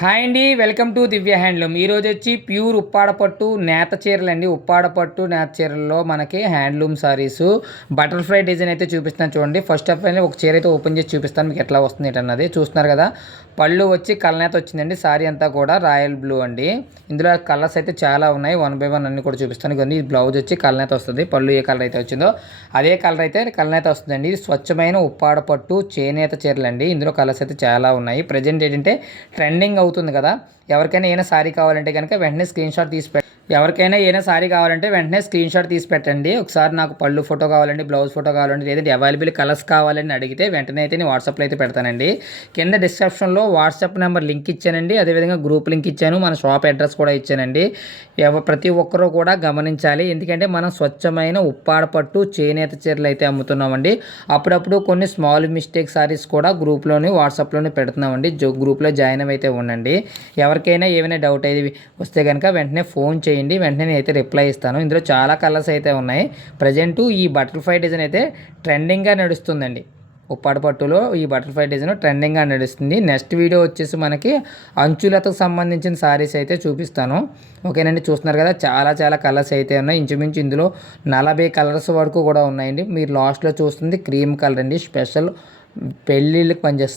Hi అండి, welcome to Divya handloom. ఈరోజు వచ్చి ప్యూర్ ఉప్పాడ పట్టు నేత చీరలు అండి. ఉప్పాడ పట్టు నేత చీరల్లో మనకి హ్యాండ్లూమ్ సారీస్ బటర్ఫ్లై డిజైన్ అయితే చూపిస్తాను చూడండి. ఫస్ట్ ఆఫ్ ఆల్ ఒక చీర అయితే ఓపెన్ చేసి చూపిస్తాను మీకు ఎట్లా వస్తుంది అన్నది. చూస్తున్నారు కదా, పళ్ళు వచ్చి కలనేత వచ్చిందండి. సారీ అంతా కూడా రాయల్ బ్లూ అండి. ఇందులో కలర్స్ అయితే చాలా ఉన్నాయి, 1 by 1 అన్ని కూడా చూపిస్తాను. ఇది బ్లౌజ్ వచ్చి కలనేత వస్తుంది. పళ్ళు ఏ కలర్ అయితే వచ్చిందో అదే కలర్ అయితే కలనేత వస్తుందండి. ఇది స్వచ్ఛమైన ఉప్పాడ పట్టు చేనేత చీరలు అండి. ఇందులో కలర్స్ అయితే చాలా ఉన్నాయి. ప్రజెంట్ ఏంటంటే ట్రెండింగ్ అవుతుంది కదా, ఎవరికైనా ఏమైనా సారీ కావాలంటే కనుక వెంటనే స్క్రీన్ షాట్ తీసి పెట్టండి. ఒకసారి నాకు పళ్ళు ఫోటో కావాలండి, బ్లౌజ్ ఫోటో కావాలండి, లేదంటే అవైలబుల్ కలర్స్ కావాలని అడిగితే వెంటనే అయితే నేను వాట్సాప్లో అయితే పెడతానండి. కింద డిస్క్రిప్షన్లో వాట్సాప్ నెంబర్ లింక్ ఇచ్చానండి, అదేవిధంగా గ్రూప్ లింక్ ఇచ్చాను, మన షాప్ అడ్రస్ కూడా ఇచ్చానండి. ప్రతి ఒక్కరూ కూడా గమనించాలి, ఎందుకంటే మనం స్వచ్ఛమైన ఉప్పాడ పట్టు చేనేత చీరలు అయితే అమ్ముతున్నామండి. అప్పుడప్పుడు కొన్ని స్మాల్ మిస్టేక్ సారీస్ కూడా గ్రూప్లోని వాట్సాప్లోనే పెడుతున్నామండి. గ్రూప్లో జాయిన్ అయితే ఉండండి. ఎవరికైనా ఏమైనా డౌట్ అయితే వస్తే కనుక వెంటనే ఫోన్ చేయండి, వెంటనే నేను అయితే రిప్లై ఇస్తాను. ఇందులో చాలా కలర్స్ అయితే ఉన్నాయి. ప్రజెంటు ఈ బటర్ఫ్లై డిజైన్ అయితే ట్రెండింగ్గా నడుస్తుందండి. ఉప్పాడ పట్టులో ఈ బటర్ఫ్లై డిజైన్ ట్రెండింగ్గా నడుస్తుంది. నెక్స్ట్ వీడియో వచ్చేసి మనకి అంచులతో సంబంధించిన సారీస్ అయితే చూపిస్తాను. ఓకేనండి, చూస్తున్నారు కదా, చాలా కలర్స్ అయితే ఉన్నాయి. ఇంచుమించు ఇందులో 40 కలర్స్ వరకు కూడా ఉన్నాయండి. మీరు లాస్ట్లో చూస్తుంది క్రీమ్ కలర్ అండి, స్పెషల్ పెళ్ళిళ్ళకి పనిచేస్తుంది.